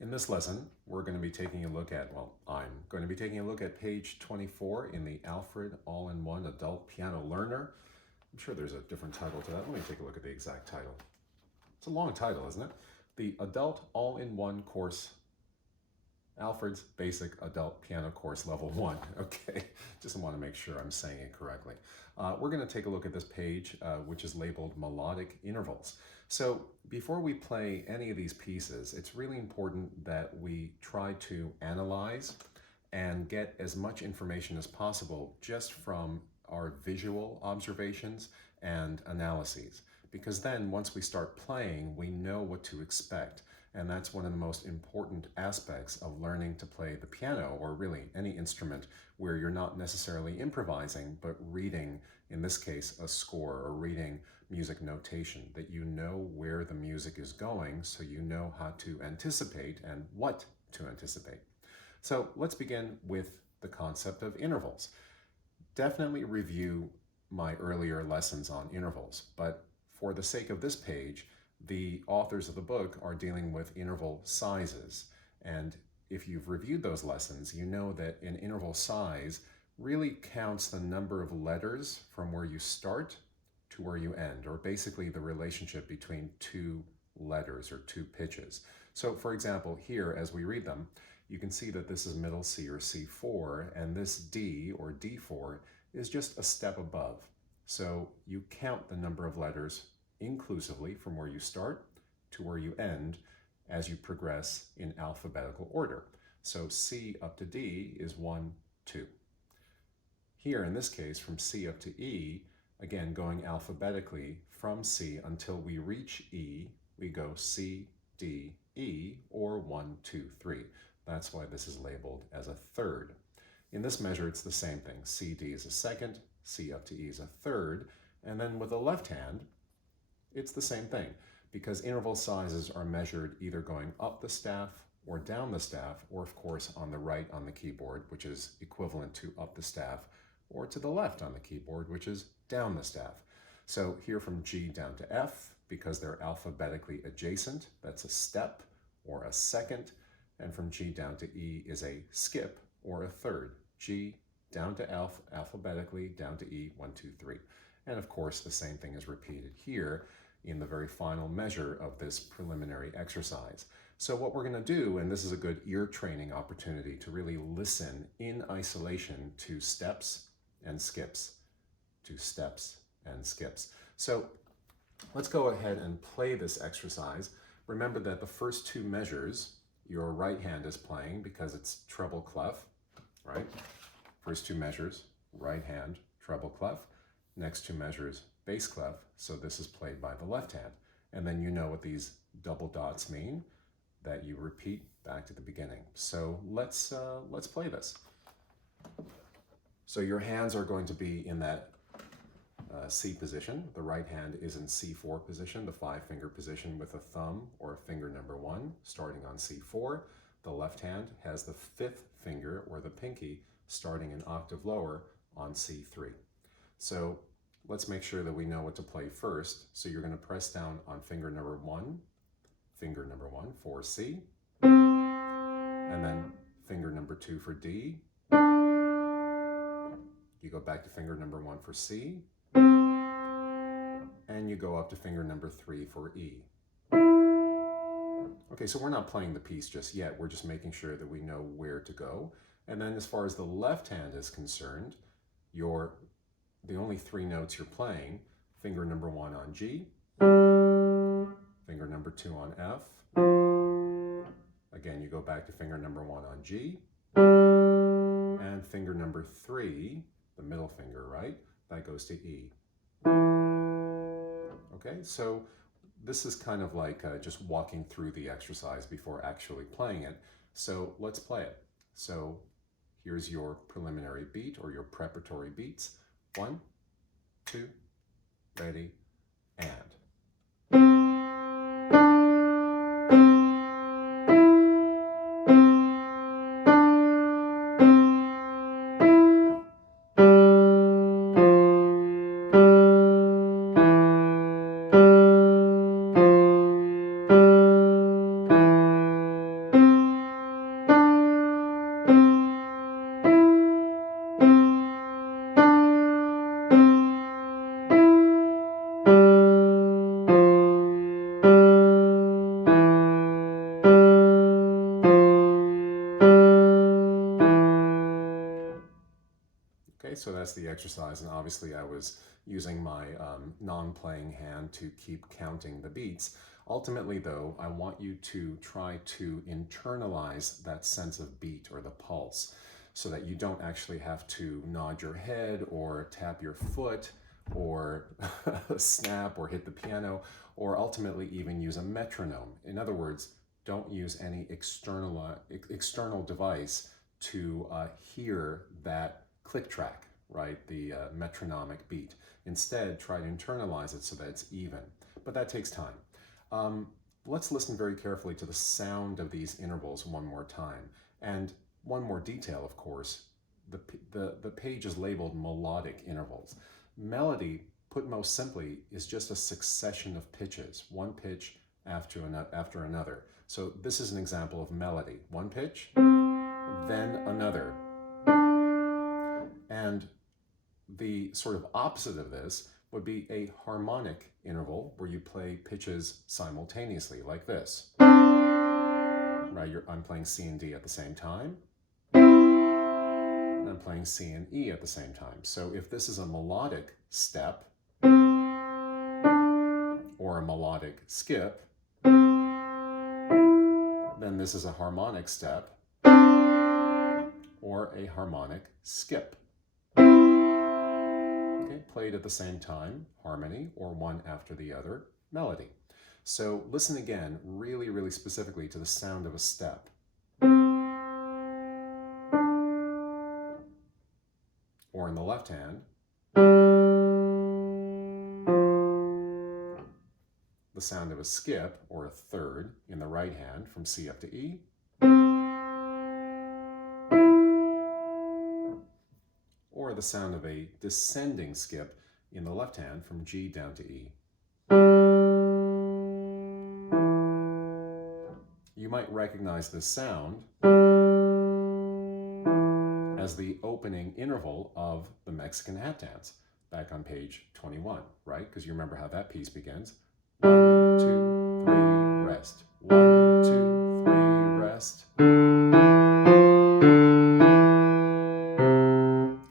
In this lesson, we're going to be taking a look at, well, I'm going to be taking a look at page 24 in the Alfred All-in-One Adult Piano Learner. I'm sure there's a different title to that. Let me take a look at the exact title. It's a long title, isn't it? The Adult All-in-One Course, Alfred's Basic Adult Piano Course Level 1. Okay, just want to make sure I'm saying it correctly. We're going to take a look at this page, which is labeled Melodic Intervals. So before we play any of these pieces, it's really important that we try to analyze and get as much information as possible just from our visual observations and analyses. Because then once we start playing, we know what to expect. And that's one of the most important aspects of learning to play the piano, or really any instrument where you're not necessarily improvising, but reading, in this case, a score, or reading music notation, that you know where the music is going, so you know how to anticipate and what to anticipate. So let's begin with the concept of intervals. Definitely review my earlier lessons on intervals, but for the sake of this page, the authors of the book are dealing with interval sizes. And if you've reviewed those lessons, you know that an interval size really counts the number of letters from where you start to where you end, or basically the relationship between two letters or two pitches. So for example, here as we read them, you can see that this is middle C or C4, and this D or D4 is just a step above. So you count the number of letters inclusively from where you start to where you end as you progress in alphabetical order. So C up to D is 1, 2. Here in this case, from C up to E, again going alphabetically from C until we reach E, we go C, D, E, or 1, 2, 3. That's why this is labeled as a third. In this measure, it's the same thing. C, D is a second, C up to E is a third, and then with the left hand, it's the same thing, because interval sizes are measured either going up the staff or down the staff, or of course on the right on the keyboard, which is equivalent to up the staff, or to the left on the keyboard, which is down the staff. So here from G down to F, because they're alphabetically adjacent, that's a step or a second, and from G down to E is a skip or a third. G down to F, alphabetically, down to E, 1, 2, 3. And of course, the same thing is repeated here in the very final measure of this preliminary exercise. So what we're going to do, and this is a good ear training opportunity to really listen in isolation to steps and skips, to steps and skips. So let's go ahead and play this exercise. Remember that the first two measures, your right hand is playing because it's treble clef, right? First two measures, right hand, treble clef. Next two measures, bass clef, so this is played by the left hand. And then you know what these double dots mean, that you repeat back to the beginning. So let's play this. So your hands are going to be in that C position. The right hand is in C4 position, the 5-finger position with a thumb or finger number 1 starting on C4. The left hand has the 5th finger or the pinky starting an octave lower on C3. So let's make sure that we know what to play first. So you're going to press down on finger number 1 for C, and then finger number 2 for D. You go back to finger number 1 for C, and you go up to finger number 3 for E. Okay, so we're not playing the piece just yet. We're just making sure that we know where to go. And then as far as the left hand is concerned, the only 3 notes you're playing, finger number 1 on G, finger number 2 on F. Again, you go back to finger number 1 on G, and finger number 3, the middle finger, right? That goes to E. Okay, so this is kind of like just walking through the exercise before actually playing it. So let's play it. So here's your preliminary beat or your preparatory beats. 1, 2, ready, and. so that's the exercise, and obviously I was using my non-playing hand to keep counting the beats. Ultimately, though, I want you to try to internalize that sense of beat or the pulse so that you don't actually have to nod your head or tap your foot or snap or hit the piano or ultimately even use a metronome. In other words, don't use any external device to hear that click track, right? The metronomic beat. Instead, try to internalize it so that it's even. But that takes time. Let's listen very carefully to the sound of these intervals one more time. And one more detail, of course, the page is labeled melodic intervals. Melody, put most simply, is just a succession of pitches, one pitch after another. So this is an example of melody. One pitch, then another. And the sort of opposite of this would be a harmonic interval where you play pitches simultaneously, like this. Right, I'm playing C and D at the same time, and I'm playing C and E at the same time. So if this is a melodic step or a melodic skip, then this is a harmonic step or a harmonic skip. Okay, played at the same time, harmony, or one after the other, melody. So listen again, really, really specifically to the sound of a step. Or in the left hand, the sound of a skip, or a third, in the right hand from C up to E. Or the sound of a descending skip in the left hand from G down to E. You might recognize this sound as the opening interval of the Mexican hat dance, back on page 21, right? Because you remember how that piece begins. 1, 2, 3, rest. 1, 2, 3, rest.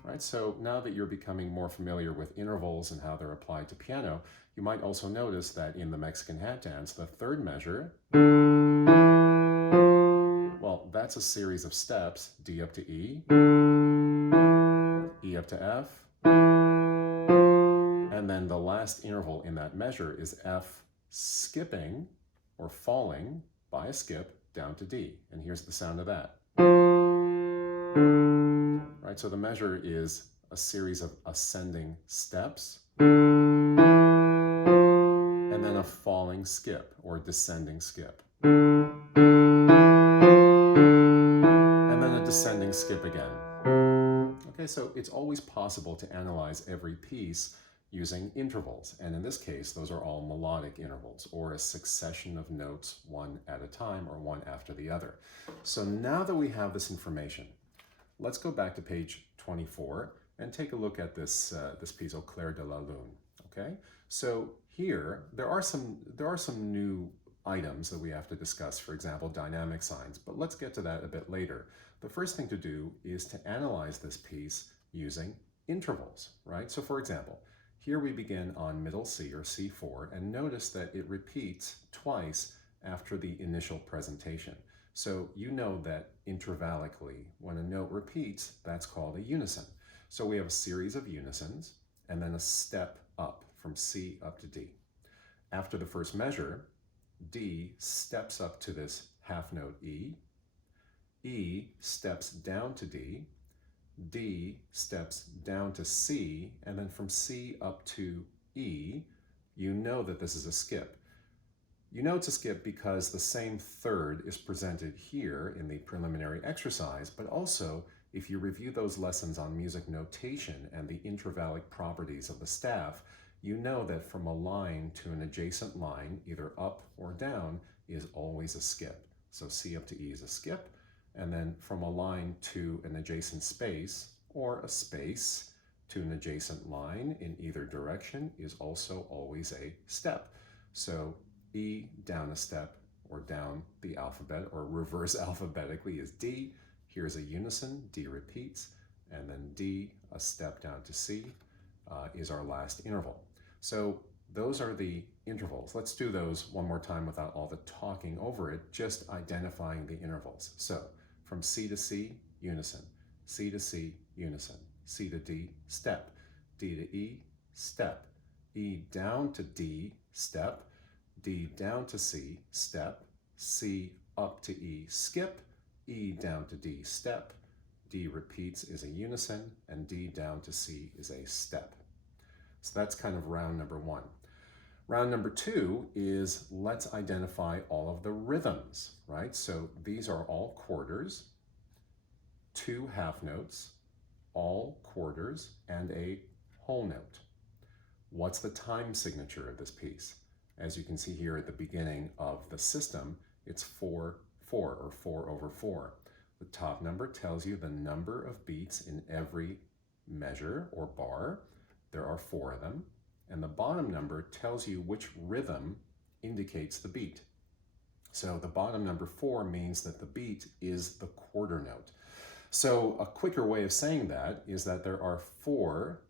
Right, so now that you're becoming more familiar with intervals and how they're applied to piano, you might also notice that in the Mexican hat dance, the third measure, well, that's a series of steps, D up to E, E up to F, and then the last interval in that measure is F skipping or falling by a skip down to D. And here's the sound of that. Right, so the measure is a series of ascending steps and then a falling skip or descending skip. And then a descending skip again. Okay, so it's always possible to analyze every piece using intervals, and in this case, those are all melodic intervals, or a succession of notes, one at a time or one after the other. So now that we have this information, let's go back to page 24 and take a look at this piece, Au clair de la lune. Okay, so here there are some new items that we have to discuss. For example, dynamic signs, but let's get to that a bit later. The first thing to do is to analyze this piece using intervals, right? So for example, here we begin on middle C or C4, and notice that it repeats twice after the initial presentation. So you know that intervallically, when a note repeats, that's called a unison. So we have a series of unisons and then a step up from C up to D. After the first measure, D steps up to this half note E, E steps down to D, D steps down to C, and then from C up to E, you know that this is a skip. You know it's a skip because the same third is presented here in the preliminary exercise, but also if you review those lessons on music notation and the intervallic properties of the staff, you know that from a line to an adjacent line, either up or down, is always a skip. So C up to E is a skip, and then from a line to an adjacent space, or a space to an adjacent line in either direction, is also always a step. So E down a step, or down the alphabet, or reverse alphabetically, is D. Here's a unison, D repeats. and then D, a step down to C, is our last interval. So those are the intervals. Let's do those one more time without all the talking over it, just identifying the intervals. So from C to C, unison. C to C, unison. C to D, step. D to E, step. E down to D, step. D down to C, step. C up to E, skip. E down to D, step. D repeats is a unison, and D down to C is a step. So that's kind of round number one. Round number two is let's identify all of the rhythms, right? So these are all quarters, 2 half notes, all quarters, and a whole note. What's the time signature of this piece? As you can see here at the beginning of the system, it's 4/4 or 4/4. The top number tells you the number of beats in every measure or bar. There are 4 of them. And the bottom number tells you which rhythm indicates the beat. So the bottom number 4 means that the beat is the quarter note. So a quicker way of saying that is that there are 4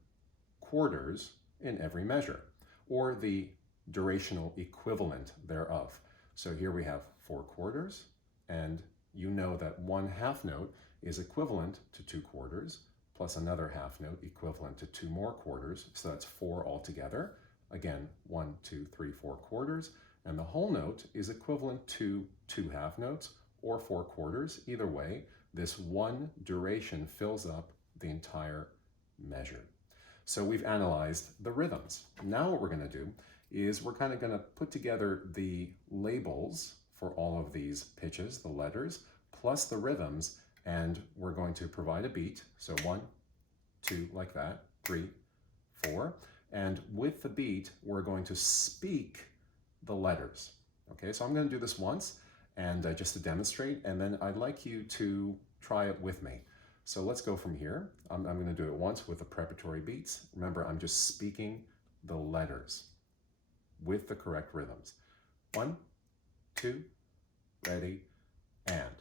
quarters in every measure, or the durational equivalent thereof. So here we have 4 quarters, and you know that 1 half note is equivalent to 2 quarters, plus another half note equivalent to 2 more quarters, so that's 4 altogether. Again, 1, 2, 3, 4 quarters, and the whole note is equivalent to 2 half notes or 4 quarters. Either way, this one duration fills up the entire measure. So we've analyzed the rhythms. Now what we're going to do is we're kind of going to put together the labels for all of these pitches, the letters, plus the rhythms, and we're going to provide a beat. So 1, 2, like that, 3, 4. And with the beat, we're going to speak the letters. Okay, so I'm going to do this once, and just to demonstrate, and then I'd like you to try it with me. So let's go from here. I'm going to do it once with the preparatory beats. Remember, I'm just speaking the letters with the correct rhythms. 1, 2, ready, and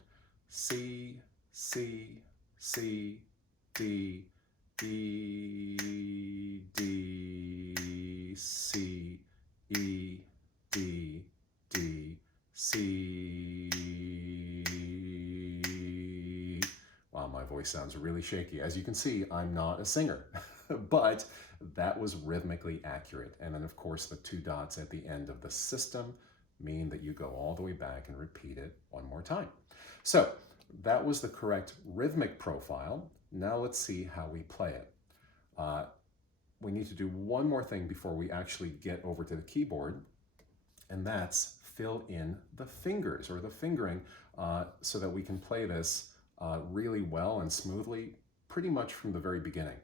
C, C, C, D, D, D, C, E, D, D, C. Wow, my voice sounds really shaky. As you can see, I'm not a singer, but that was rhythmically accurate. And then of course the 2 dots at the end of the system mean that you go all the way back and repeat it one more time. So that was the correct rhythmic profile. Now let's see how we play it. We need to do one more thing before we actually get over to the keyboard, and that's fill in the fingers or the fingering so that we can play this really well and smoothly pretty much from the very beginning.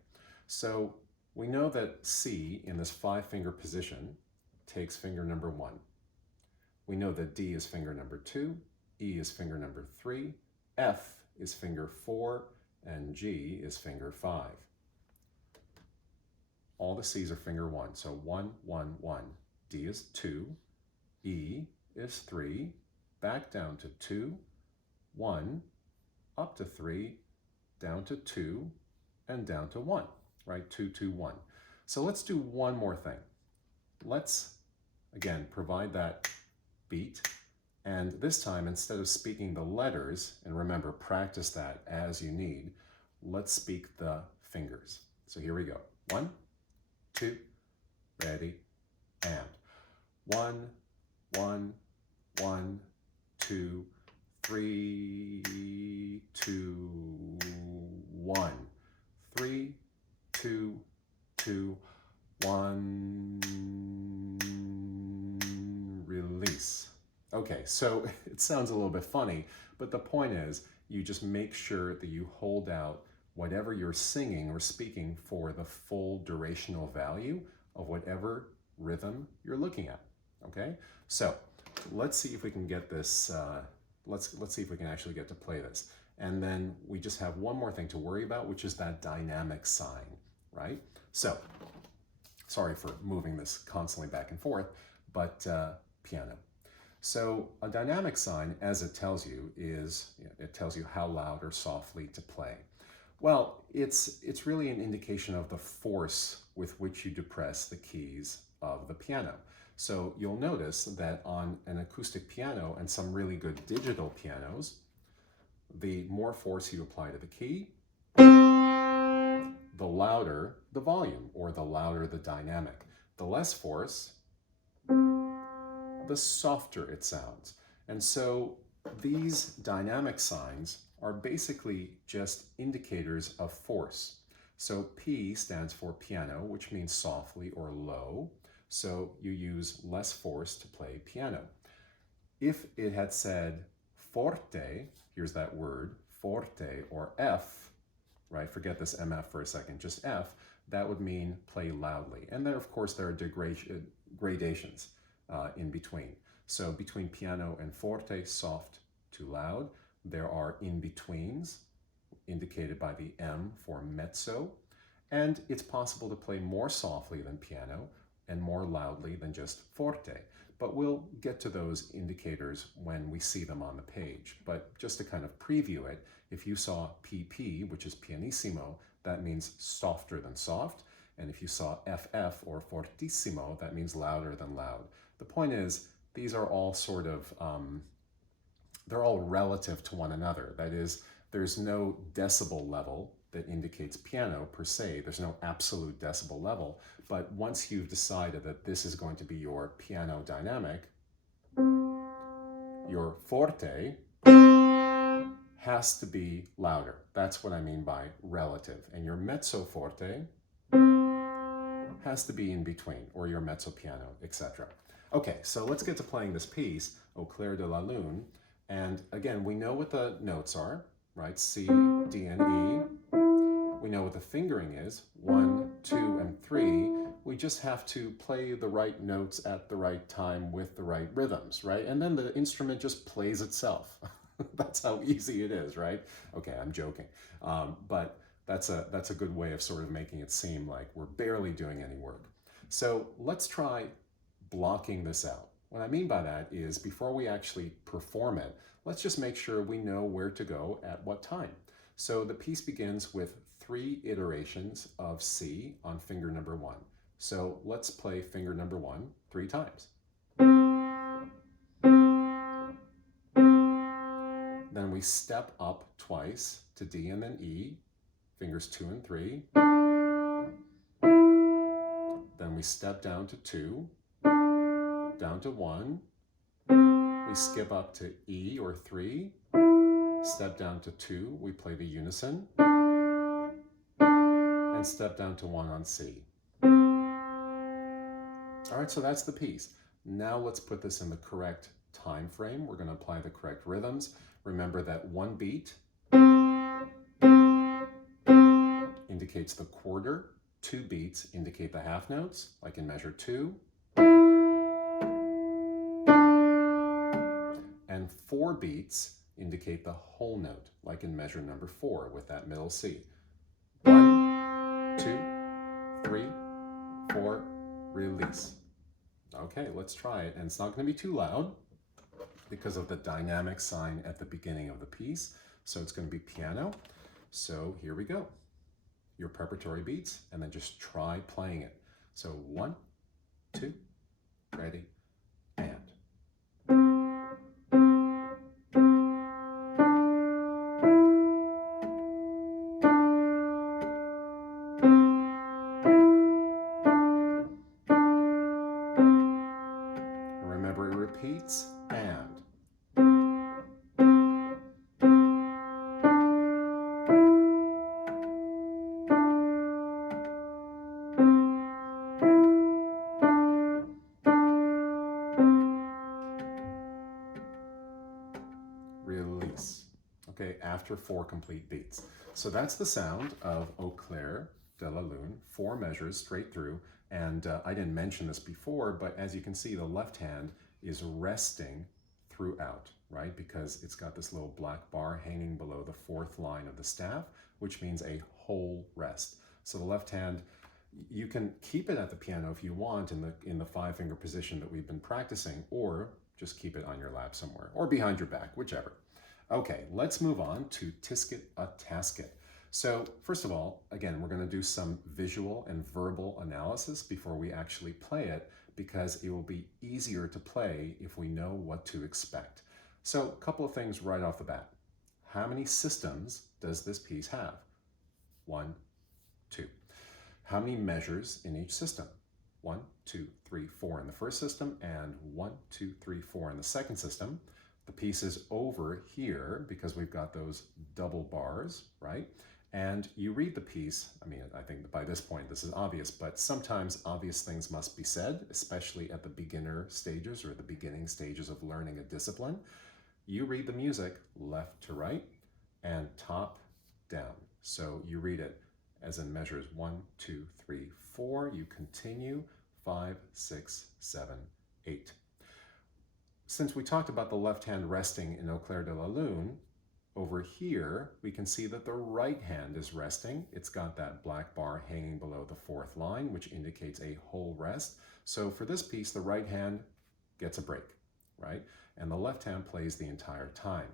So we know that C in this 5-finger position takes finger number 1. We know that D is finger number 2, E is finger number 3, F is finger 4, and G is finger 5. All the C's are finger 1, so 1, 1, 1. D is 2, E is 3, back down to 2, 1, up to 3, down to 2, and down to 1, right? 2, 2, 1. So let's do one more thing. Let's, again, provide that beat. And this time, instead of speaking the letters, and remember, practice that as you need, let's speak the fingers. So here we go. 1, 2, ready, and 1, 1, 1, 2, 3, 2, 1, 3, 2, 2, 1, release. Okay, so it sounds a little bit funny, but the point is you just make sure that you hold out whatever you're singing or speaking for the full durational value of whatever rhythm you're looking at, okay? So let's see if we can get this, let's see if we can actually get to play this. And then we just have one more thing to worry about, which is that dynamic sign, right? So, sorry for moving this constantly back and forth, but piano. So a dynamic sign, as it tells you, is, it tells you how loud or softly to play. Well, it's really an indication of the force with which you depress the keys of the piano. So you'll notice that on an acoustic piano and some really good digital pianos, the more force you apply to the key, the louder the volume, or the louder the dynamic. The less force, the softer it sounds. And so these dynamic signs are basically just indicators of force. So P stands for piano, which means softly or low. So you use less force to play piano. If it had said forte, here's that word, forte, or F, right? Forget this MF for a second, just F, that would mean play loudly. And then, of course, there are gradations in between. So between piano and forte, soft to loud, there are in-betweens, indicated by the M for mezzo. And it's possible to play more softly than piano and more loudly than just forte. But we'll get to those indicators when we see them on the page. But just to kind of preview it, if you saw PP, which is pianissimo, that means softer than soft. And if you saw FF or fortissimo, that means louder than loud. The point is, these are all sort of, they're all relative to one another. That is, there's no decibel level that indicates piano per se. There's no absolute decibel level. But once you've decided that this is going to be your piano dynamic, your forte has to be louder. That's what I mean by relative. And your mezzo forte has to be in between, or your mezzo piano, etc. Okay, so let's get to playing this piece, Au clair de la lune. And again, we know what the notes are, right? C, D, and E. We know what the fingering is, 1, 2, and 3. We just have to play the right notes at the right time with the right rhythms, right? And then the instrument just plays itself. That's how easy it is, right? Okay, I'm joking. But that's a good way of sort of making it seem like we're barely doing any work. So let's try blocking this out. What I mean by that is before we actually perform it, let's just make sure we know where to go at what time. So the piece begins with 3 iterations of C on finger number 1. So let's play finger number 1 3 times. Then we step up twice to D and then E, fingers 2 and 3. Then we step down to 2, down to 1. We skip up to E or 3, step down to 2, we play the unison, and step down to 1 on C. All right, so that's the piece. Now let's put this in the correct time frame. We're going to apply the correct rhythms. Remember that 1 beat indicates the quarter, 2 beats indicate the half notes, like in measure 2, and 4 beats indicate the whole note, like in measure number 4 with that middle C. 1, 2, 3, 4, release. Okay, let's try it. And it's not going to be too loud because of the dynamic sign at the beginning of the piece. So it's going to be piano. So here we go. Your preparatory beats, and then just try playing it. So 1, 2, ready, and. Remember, it repeats, and. Release. Okay, after 4 complete beats. So that's the sound of Au clair de la lune, 4 measures straight through. And I didn't mention this before, but as you can see, the left hand is resting throughout, right? Because it's got this little black bar hanging below the 4th line of the staff, which means a whole rest. So the left hand, you can keep it at the piano if you want in the 5-finger position that we've been practicing, or just keep it on your lap somewhere, or behind your back, whichever. Okay, let's move on to Tisket a Tasket. So first of all, again, we're going to do some visual and verbal analysis before we actually play it, because it will be easier to play if we know what to expect. So a couple of things right off the bat. How many systems does this piece have? 1, 2. How many measures in each system? 1, 2, 3, 4 in the first system, and 1, 2, 3, 4 in the second system. The piece is over here because we've got those double bars, right? And you read the piece. I mean, I think by this point this is obvious, but sometimes obvious things must be said, especially at the beginner stages or the beginning stages of learning a discipline. You read the music left to right and top down. So you read it as in measures 1, 2, 3, 4. You continue 5, 6, 7, 8. Since we talked about the left hand resting in Au clair de la lune, over here we can see that the right hand is resting. It's got that black bar hanging below the fourth line, which indicates a whole rest. So for this piece, the right hand gets a break, right? And the left hand plays the entire time.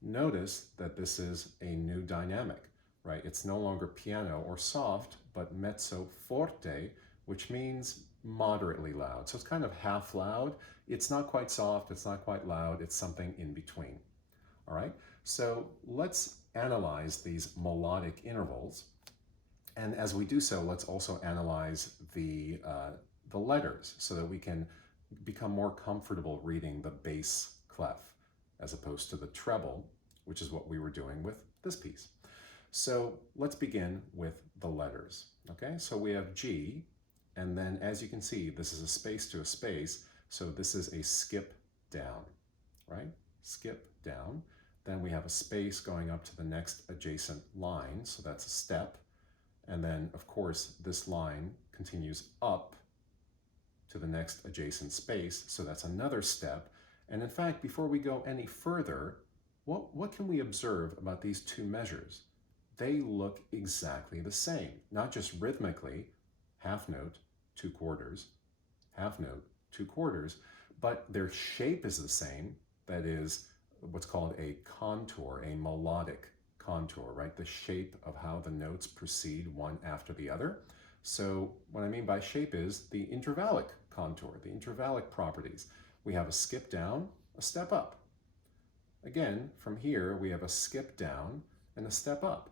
Notice that this is a new dynamic, right? It's no longer piano or soft, but mezzo forte, which means moderately loud. So it's kind of half loud. It's not quite soft, it's not quite loud, it's something in between. All right, so let's analyze these melodic intervals. And as we do so, let's also analyze the letters so that we can become more comfortable reading the bass clef as opposed to the treble, which is what we were doing with this piece. So let's begin with the letters. Okay, so we have G, and then as you can see, this is a space to a space, so this is a skip down, right? Skip down. Then we have a space going up to the next adjacent line, so that's a step. And then, of course, this line continues up to the next adjacent space, so that's another step. And in fact, before we go any further, what can we observe about these two measures? They look exactly the same, not just rhythmically, half note, 2 quarters, half note, 2 quarters, but their shape is the same. That is what's called a contour, a melodic contour, right? The shape of how the notes proceed one after the other. So what I mean by shape is the intervallic contour, the intervallic properties. We have a skip down, a step up. Again, from here, we have a skip down and a step up.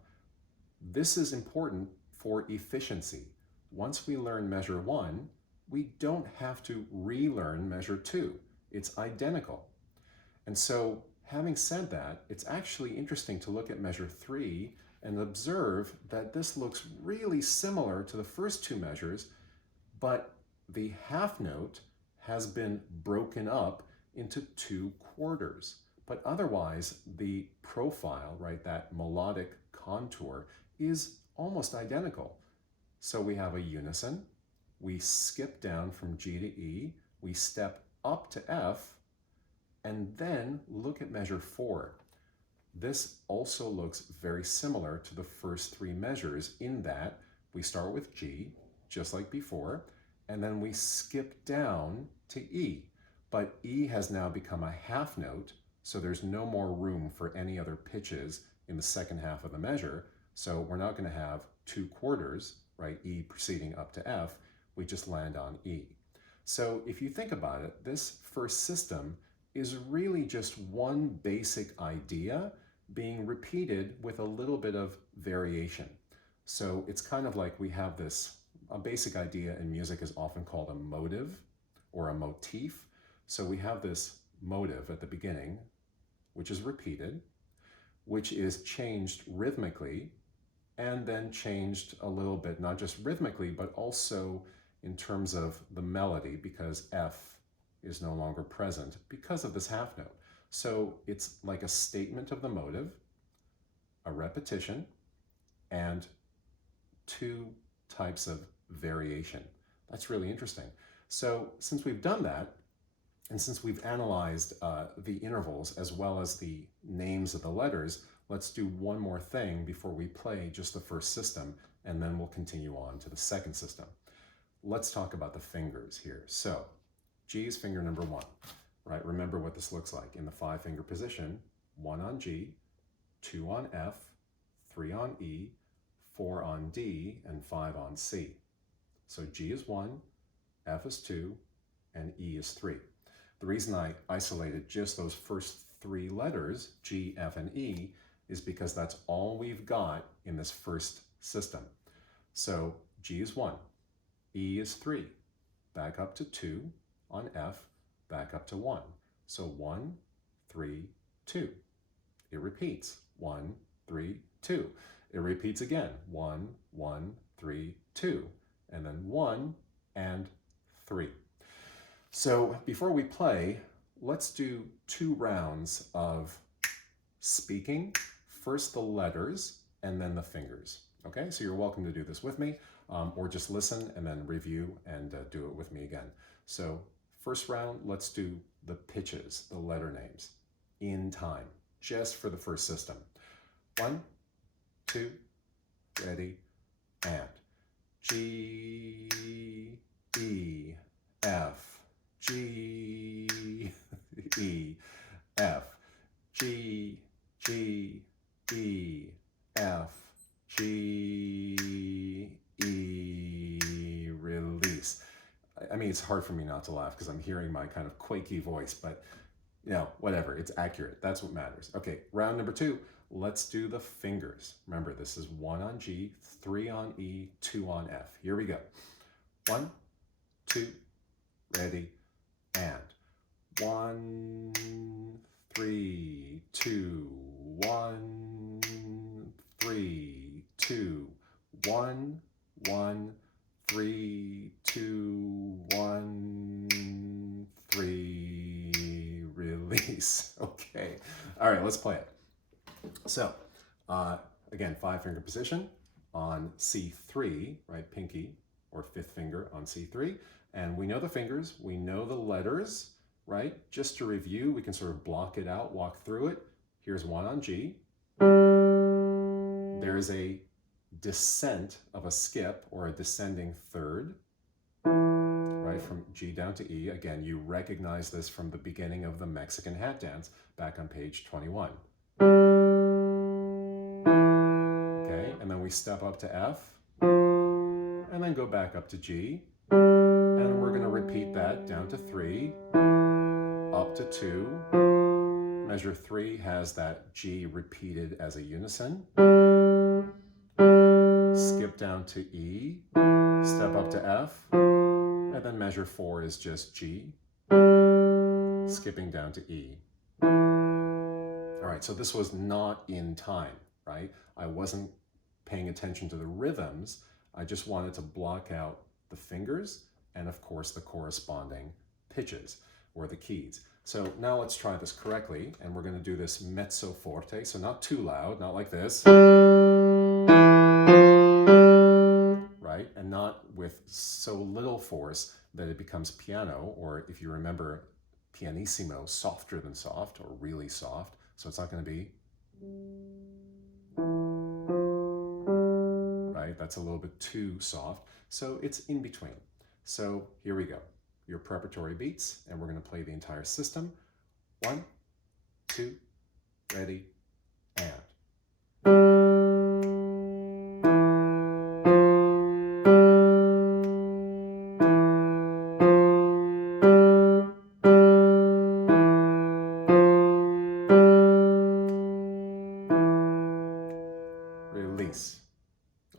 This is important for efficiency. Once we learn measure 1, we don't have to relearn measure 2. It's identical. And so, having said that, it's actually interesting to look at measure 3 and observe that this looks really similar to the first 2 measures, but the half note has been broken up into 2 quarters. But otherwise, the profile, right, that melodic contour is almost identical. So we have a unison, we skip down from G to E, we step up to F, and then look at measure 4. This also looks very similar to the first 3 measures in that we start with G, just like before, and then we skip down to E. But E has now become a half note, so there's no more room for any other pitches in the second half of the measure. So we're not going to have 2 quarters, right? E proceeding up to F. We just land on E. So if you think about it, this first system is really just one basic idea being repeated with a little bit of variation. So it's kind of like we have a basic idea in music is often called a motive or a motif. So we have this motive at the beginning, which is repeated, which is changed rhythmically, and then changed a little bit, not just rhythmically, but also in terms of the melody, because F is no longer present because of this half note. So it's like a statement of the motive, a repetition, and 2 types of variation. That's really interesting. So since we've done that, and since we've analyzed the intervals as well as the names of the letters, let's do one more thing before we play just the first system, and then we'll continue on to the second system. Let's talk about the fingers here. So G is finger number 1, right? Remember what this looks like in the 5-finger position: 1 on G, 2 on F, 3 on E, 4 on D, and 5 on C. So G is 1, F is 2, and E is 3. The reason I isolated just those first 3 letters, G, F, and E, is because that's all we've got in this first system. So G is 1, E is 3, back up to 2 on F, back up to 1. So 1, 3, 2. It repeats, 1, 3, 2. It repeats again, 1, 1, 3, 2. And then 1 and 3. So before we play, let's do 2 rounds of speaking, first the letters and then the fingers. Okay, so you're welcome to do this with me, or just listen and then review and do it with me again. So first round, let's do the pitches, the letter names, in time, just for the first system. 1, 2, ready, and G, E, F, G, E, F, G, G, E, F, G, E, release. I mean, it's hard for me not to laugh because I'm hearing my kind of quaky voice, but you know, whatever, it's accurate. That's what matters. Okay, round number 2, let's do the fingers. Remember, this is 1 on G, 3 on E, 2 on F. Here we go. 1, 2, ready, and 1, 3, 2, 1, 3, 2, 1, 1, 3, 2, 1, 3, release. Okay, all right, let's play it. So, again, 5-finger position on C3, right, pinky or 5th finger on C3. And we know the fingers, we know the letters, right? Just to review, we can sort of block it out, walk through it. Here's 1 on G. There's a descent of a skip or a descending third, right, from G down to E. Again, you recognize this from the beginning of the Mexican hat dance back on page 21. Okay, and then we step up to F, and then go back up to G, and we're going to repeat that down to 3, up to 2. Measure 3 has that G repeated as a unison. Skip down to E, step up to F, and then measure 4 is just G, skipping down to E. All right, so this was not in time, right? I wasn't paying attention to the rhythms. I just wanted to block out the fingers and, of course, the corresponding pitches or the keys. So now let's try this correctly, and we're going to do this mezzo forte, so not too loud, not like this, right? And not with so little force that it becomes piano, or if you remember, pianissimo, softer than soft, or really soft. So it's not going to be, right? That's a little bit too soft. So it's in between. So here we go. Your preparatory beats, and we're going to play the entire system. 1, 2, ready, and. Release.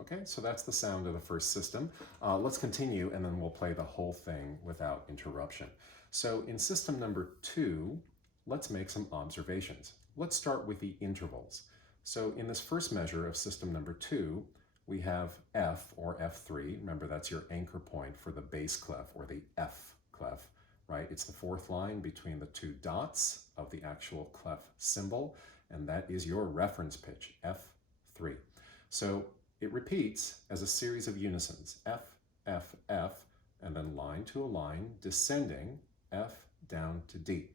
Okay, so that's the sound of the first system. Let's continue, and then we'll play the whole thing without interruption. So in system number 2, let's make some observations. Let's start with the intervals. So in this first measure of system number 2, we have F or F3. Remember, that's your anchor point for the bass clef or the F clef, right? It's the 4th line between the 2 dots of the actual clef symbol, and that is your reference pitch, F3. So it repeats as a series of unisons, F, F, F, and then line to a line, descending, F down to D.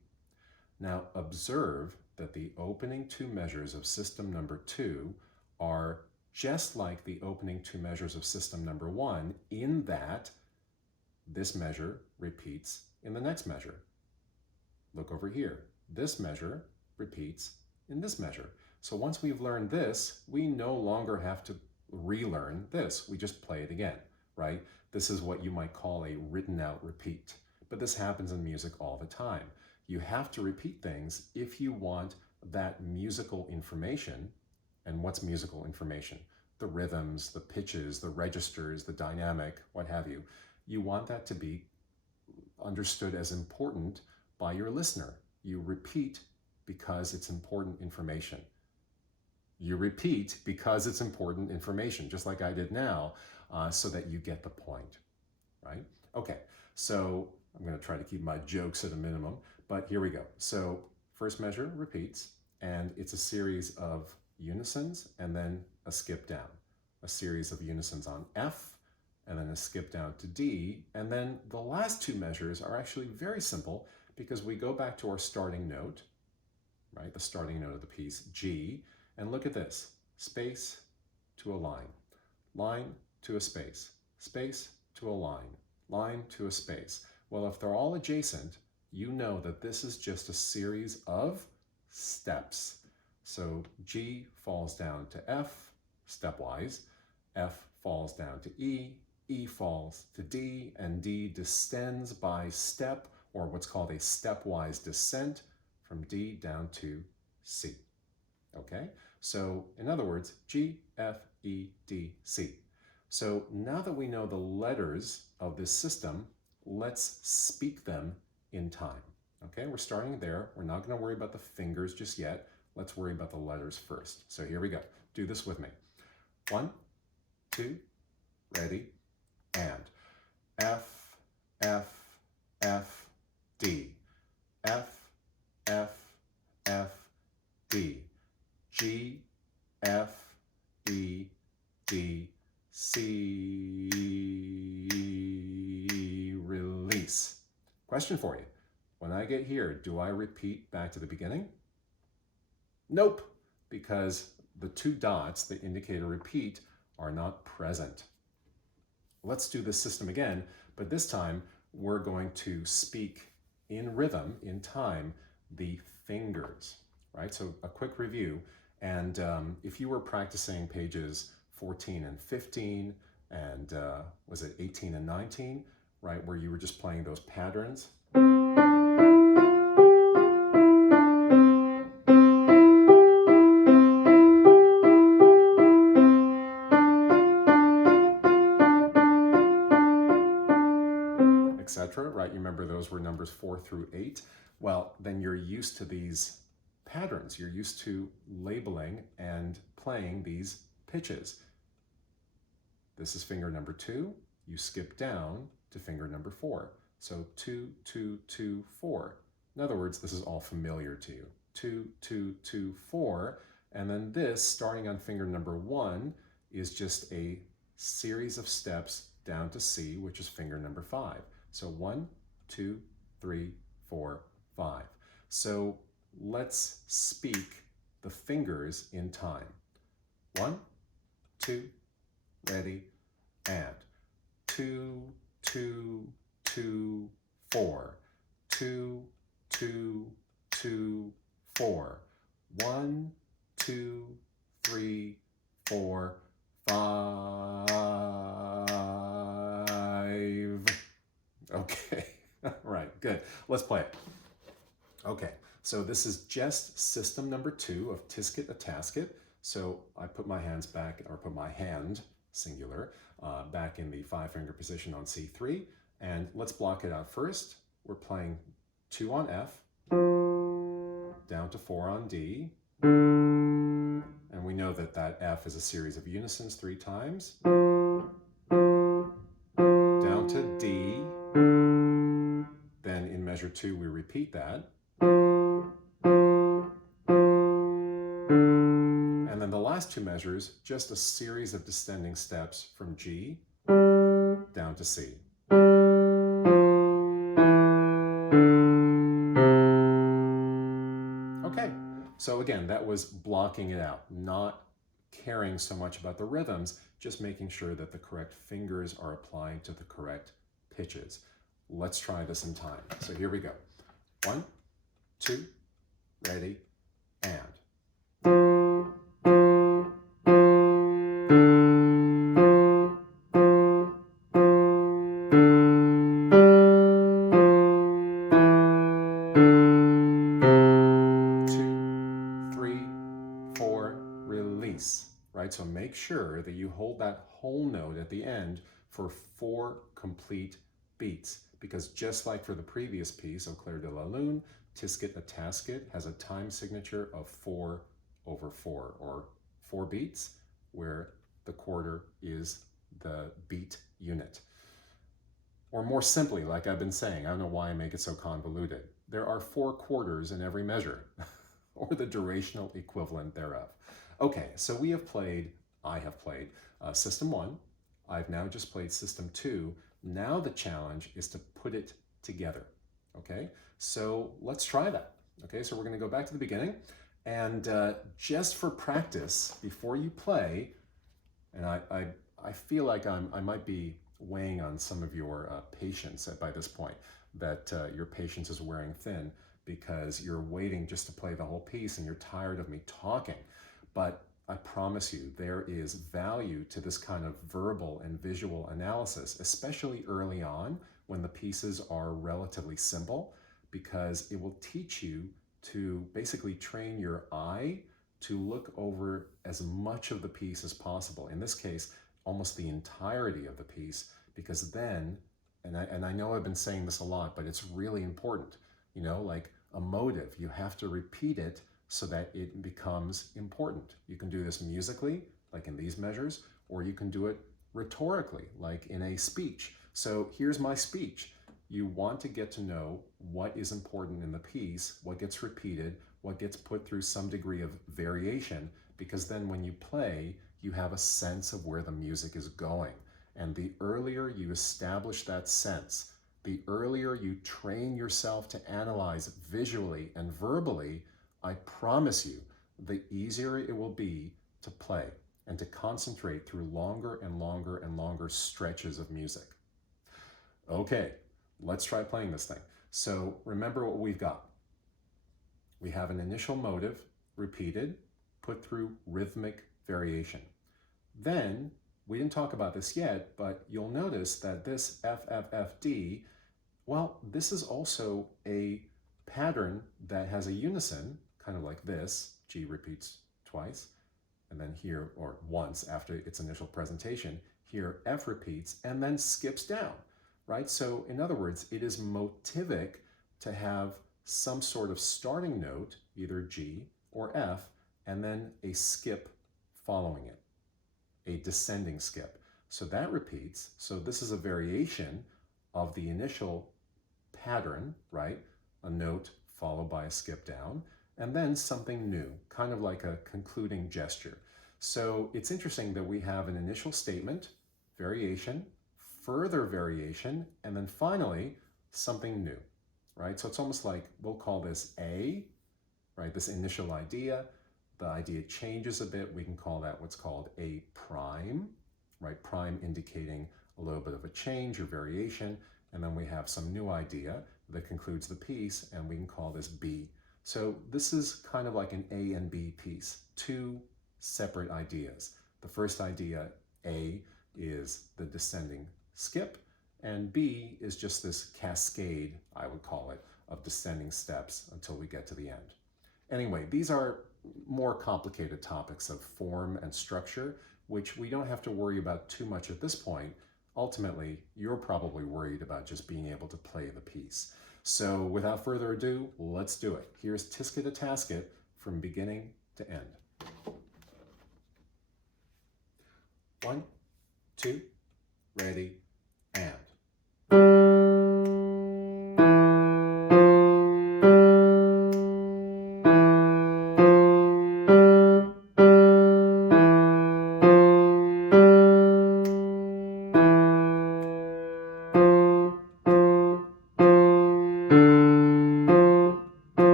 Now observe that the opening 2 measures of system number 2 are just like the opening 2 measures of system number 1 in that this measure repeats in the next measure. Look over here. This measure repeats in this measure. So once we've learned this, we no longer have to relearn this. We just play it again, right? This is what you might call a written out repeat. But this happens in music all the time. You have to repeat things if you want that musical information. And what's musical information? The rhythms, the pitches, the registers, the dynamic, what have you. You want that to be understood as important by your listener. You repeat because it's important information. You repeat because it's important information, just like I did now, so that you get the point, right? Okay, so I'm going to try to keep my jokes at a minimum, but here we go. So first measure repeats, and it's a series of unisons and then a skip down. A series of unisons on F, and then a skip down to D, and then the last two measures are actually very simple because we go back to our starting note, right? The starting note of the piece, G, and look at this, space to a line to a space to a line to a space. Well, if they're all adjacent, you know that this is just a series of steps. So G falls down to F, stepwise, F falls down to E falls to D, and D descends by step, or what's called a stepwise descent, from D down to C. Okay, so in other words, G, F, E, D, C. So now that we know the letters of this system, let's speak them in time. Okay, we're starting there. We're not going to worry about the fingers just yet. Let's worry about the letters first. So here we go. Do this with me. 1, 2, ready, and F, F, F, D, F, F, F, D, G, F, E, D, C, release. Question for you. When I get here, do I repeat back to the beginning? Nope, because the two dots that indicate a repeat are not present. Let's do this system again, but this time we're going to speak in rhythm, in time, the fingers, right? So a quick review, and if you were practicing pages 14 and 15, and was it 18 and 19, right, where you were just playing those patterns, etc., right? You remember those were numbers 4 through 8. Well, then you're used to these patterns. You're used to labeling and playing these pitches. This is finger number 2. You skip down to finger number 4. So 2, 2, 2, 4. In other words, this is all familiar to you. 2, 2, 2, 4. And then this, starting on finger number 1, is just a series of steps down to C, which is finger number 5. So 1, 2, 3, 4, 5. So let's speak the fingers in time. 1, 2, ready, and 2, 2, 2, 4. 2, 2, 2, 4. 1, 2, 3, 4, 5. Okay, right, good. Let's play it. Okay, so this is just system number 2 of Tisket a Tasket. So I put my hands back, or put my hand, singular, back in the 5-finger position on C3. And let's block it out first. We're playing 2 on F, down to 4 on D. And we know that that F is a series of unisons 3 times. Down to D. Then in measure 2, we repeat that. And then the last 2 measures, just a series of descending steps from G down to C. Okay, so again, that was blocking it out, not caring so much about the rhythms, just making sure that the correct fingers are applying to the correct pitches. Let's try this in time. So here we go. 1, 2, ready, and. release, right? So make sure that you hold that whole note at the end for 4 complete beats, because just like for the previous piece, Au clair de la lune, Tisket a Tasket has a time signature of 4/4, or 4 beats, where the quarter is the beat unit. Or more simply, like I've been saying, I don't know why I make it so convoluted. There are 4 quarters in every measure, or the durational equivalent thereof. Okay, so I have played System 1. I've now just played System 2. Now the challenge is to put it together, okay? So let's try that, okay? So we're gonna go back to the beginning, and just for practice, before you play, and I feel like I might be weighing on some of your patience by this point, that your patience is wearing thin because you're waiting just to play the whole piece and you're tired of me talking. But I promise you, there is value to this kind of verbal and visual analysis, especially early on when the pieces are relatively simple, because it will teach you to basically train your eye to look over as much of the piece as possible. In this case, almost the entirety of the piece, because then, and I know I've been saying this a lot, but it's really important, you know, like a motive, you have to repeat it so that it becomes important. You can do this musically, like in these measures, or you can do it rhetorically, like in a speech. So here's my speech. You want to get to know what is important in the piece, what gets repeated, what gets put through some degree of variation, because then when you play, you have a sense of where the music is going. And the earlier you establish that sense, the earlier you train yourself to analyze visually and verbally, I promise you, the easier it will be to play and to concentrate through longer and longer and longer stretches of music. Okay, let's try playing this thing. So remember what we've got. We have an initial motive, repeated, put through rhythmic variation. Then, we didn't talk about this yet, but you'll notice that this FFFD, well, this is also a pattern that has a unison, kind of like this. G repeats twice, and then here, or once after its initial presentation. Here, F repeats and then skips down, right? So in other words, it is motivic to have some sort of starting note, either G or F, and then a skip following it, a descending skip. So that repeats. So this is a variation of the initial pattern, right? A note followed by a skip down, and then something new, kind of like a concluding gesture. So it's interesting that we have an initial statement, variation, further variation, and then finally something new, right? So it's almost like, we'll call this A, right? This initial idea. The idea changes a bit. We can call that what's called A prime, right? Prime indicating a little bit of a change or variation. And then we have some new idea that concludes the piece, and we can call this B. So this is kind of like an A and B piece, 2 separate ideas. The first idea, A, is the descending skip, and B is just this cascade, I would call it, of descending steps until we get to the end. Anyway, these are more complicated topics of form and structure, which we don't have to worry about too much at this point. Ultimately, you're probably worried about just being able to play the piece. So without further ado, let's do it. Here's Tisket a Tasket from beginning to end. 1, 2, ready, and.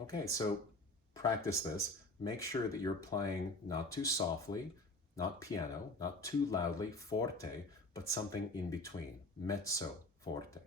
Okay, so practice this. Make sure that you're playing not too softly, not piano, not too loudly, forte, but something in between, mezzo forte.